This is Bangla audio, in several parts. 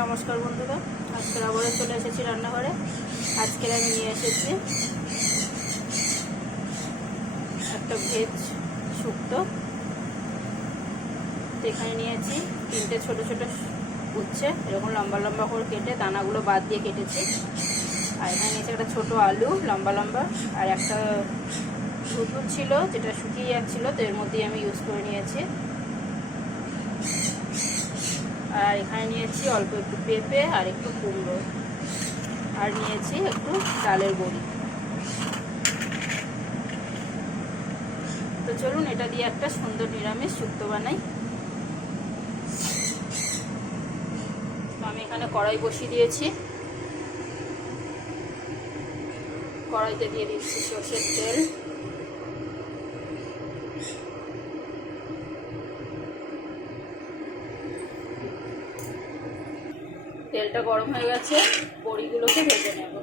নমস্কার বন্ধুরা, আজকে আবারও চলে এসেছি রান্নাঘরে। আজকে আমি নিয়ে এসেছি একটা ভেজ শুক্তো। এখানে নিয়েছি 3টে ছোট ছোট উচ্ছে, এরকম লম্বা লম্বা করে কেটে দানাগুলো বাদ দিয়ে কেটেছি। আর এখানে নিয়েছি একটা ছোট আলু লম্বা লম্বা, আর একটা ধুতুর ছিল যেটা শুকিয়ে যাচ্ছিলো, তো এর মধ্যেই আমি ইউজ করে নিয়েছি। আর এখানে নিয়েছি অল্প একটু পেঁপে আর একটু কুমড়ো, আর নিয়েছি একটু ডালের বড়ি। তো চলুন এটা দিয়ে একটা সুন্দর নিরামিষ শুক্তো বানাই। তো আমি এখানে কড়াই বসিয়ে দিয়েছি। কড়াইতে দিয়ে দিচ্ছি সরষের তেল। তেলটা গরম হয়ে গেছে, বড়িগুলোকে ভেজে নেব।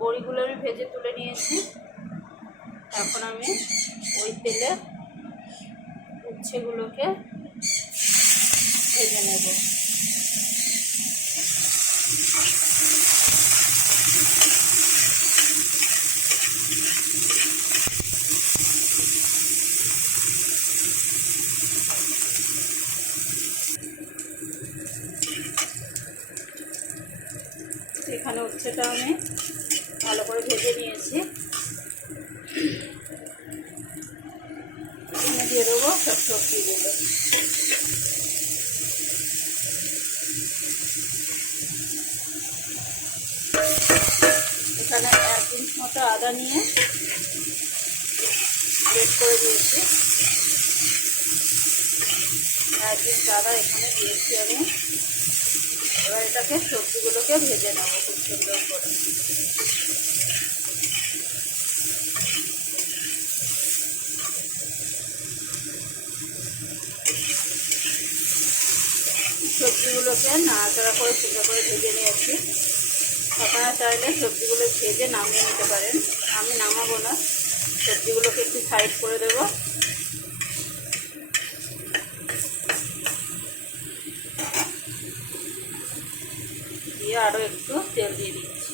বড়িগুলো আমি ভেজে তুলে নিয়েছি। এখন আমি ওই তেলে উচ্ছেগুলোকে ভেজে নেব। এখানে উচ্ছেটা আমি ভালো করে ভেজে নিয়েছি। এখানে দিয়ে দেবো সব সবজিগুলো। এখানে 1 ইঞ্চ মতো আদা নিয়ে গ্রেট করে দিয়েছি। 1 ইঞ্চ আদা এখানে দিয়েছি আমি। এবার এটাকে সবজিগুলোকে ভেজে নেবো খুব সুন্দর করে। সবজিগুলোকে নাড়াচাড়া করে সুন্দর করে ভেজে নিয়েছি। আপনারা চাইলে সবজিগুলো ভেজে নামিয়ে নিতে পারেন, আমি নামাবো না। সবজিগুলোকে একটু সাইড করে দেব। দিয়ে আরও একটু তেল দিয়ে দিচ্ছি।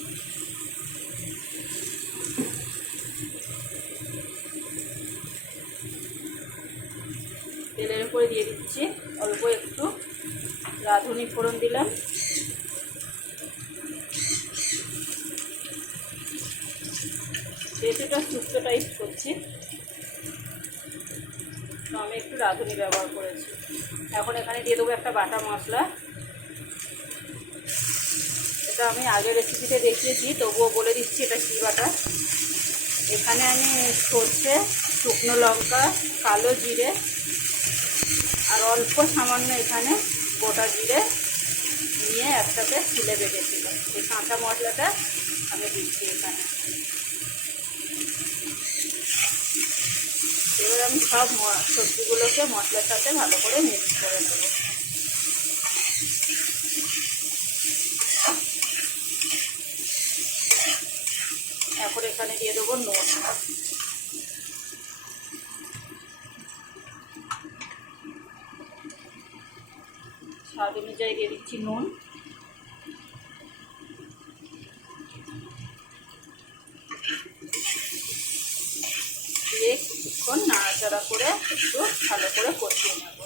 তেলের উপরে দিয়ে দিচ্ছি অল্প একটু রাঁধুনি ফোড়ন দিলাম। যেহেতু শুক্তো টাইপ করছি, তো আমি একটু রাঁধুনি ব্যবহার করেছি। এখন এখানে দিয়ে দেবো একটা বাটা মশলা। এটা আমি আগের রেসিপিতে দেখিয়েছি, তবুও বলে দিচ্ছি এটা কী বাটা। এখানে আমি সর্ষে, শুকনো লঙ্কা, কালো জিরে আর অল্প সামান্য এখানে গোটা জিরে নিয়ে একসাথে ছিলে বেঁধেছিলাম। এই কাঁচা মশলাটা আমি দিচ্ছি এখানে। এবার আমি সব সবজিগুলোকে মশলার সাথে ভালো করে মিক্স করে নেব। এখন এখানে দিয়ে দেবো নুন। স্বাদ অনুযায়ী দিয়ে দিচ্ছি নুন। দিয়ে কিছুক্ষণ নাড়াচাড়া করে একটু ভালো করে কষিয়ে নেব।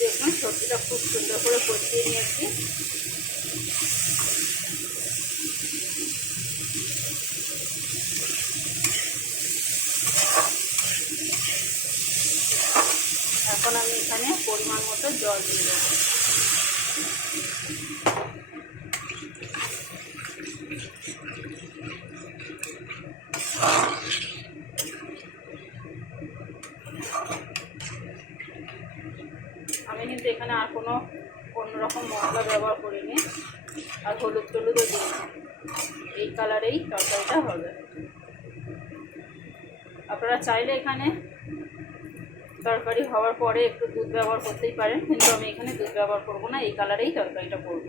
দেখুন সবজিটা খুব সুন্দর করে কষিয়ে নিয়েছি। এখন আমি এখানে পরিমাণ মতো জল দিয়ে দেবো। কিন্তু এখানে আর কোনো অন্যরকম মশলা ব্যবহার করিনি, আর হলুদ টলুদও দিইনি। এই কালারেই তরকারিটা হবে। আপনারা চাইলে এখানে তরকারি হওয়ার পরে একটু দুধ ব্যবহার করতেই পারেন, কিন্তু আমি এখানে দুধ ব্যবহার করব না, এই কালারেই তরকারিটা করব।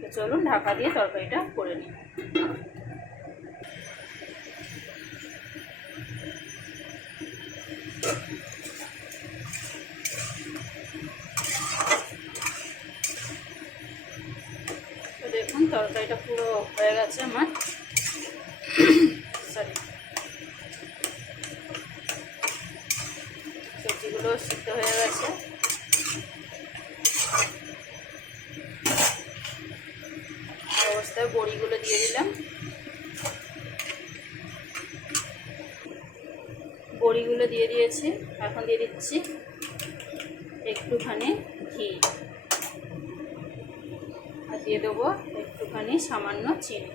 তো চলুন ঢাকা দিয়ে তরকারিটা করে নিই। তো দেখুন তরকারিটা পুরো হয়ে গেছে আমার, সরি সবজিগুলো সিদ্ধ হয়ে গেছে। অবস্থায় বড়িগুলো দিয়ে দিলাম। বড়িগুলো দিয়ে দিয়েছি, এখন দিয়ে দিচ্ছি একটুখানি ঘি, আর দিয়ে দেবো একটুখানি সামান্য চিনি।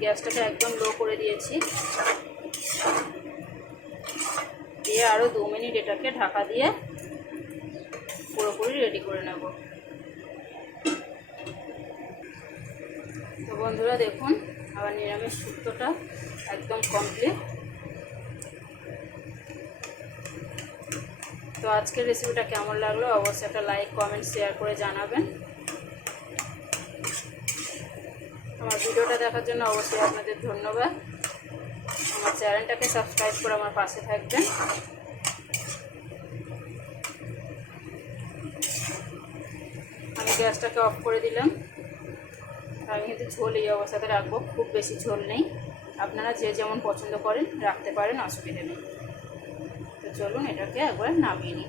গ্যাসটাকে একদম লো করে দিয়েছি, দিয়ে আরও 2 মিনিট এটাকে ঢাকা দিয়ে পুরোপুরি রেডি করে নেব। তো বন্ধুরা দেখুন আমার নিরামিষ শুক্তোটা একদম কমপ্লিট। তো আজকের রেসিপিটা কেমন লাগলো অবশ্যই একটা লাইক কমেন্ট শেয়ার করে জানাবেন। আমার ভিডিওটা দেখার জন্য অবশ্যই আপনাদের ধন্যবাদ। আমার চ্যানেলটাকে সাবস্ক্রাইব করে আমার পাশে থাকবেন। আমি গ্যাসটাকে অফ করে দিলাম। আমি কিন্তু ঝোল এই অবস্থাতে রাখবো, খুব বেশি ঝোল নেই, আপনারা যে যেমন পছন্দ করেন রাখতে পারেন, অসুবিধা নেই। তো চলুন এটাকে একবার নামিয়ে নিই।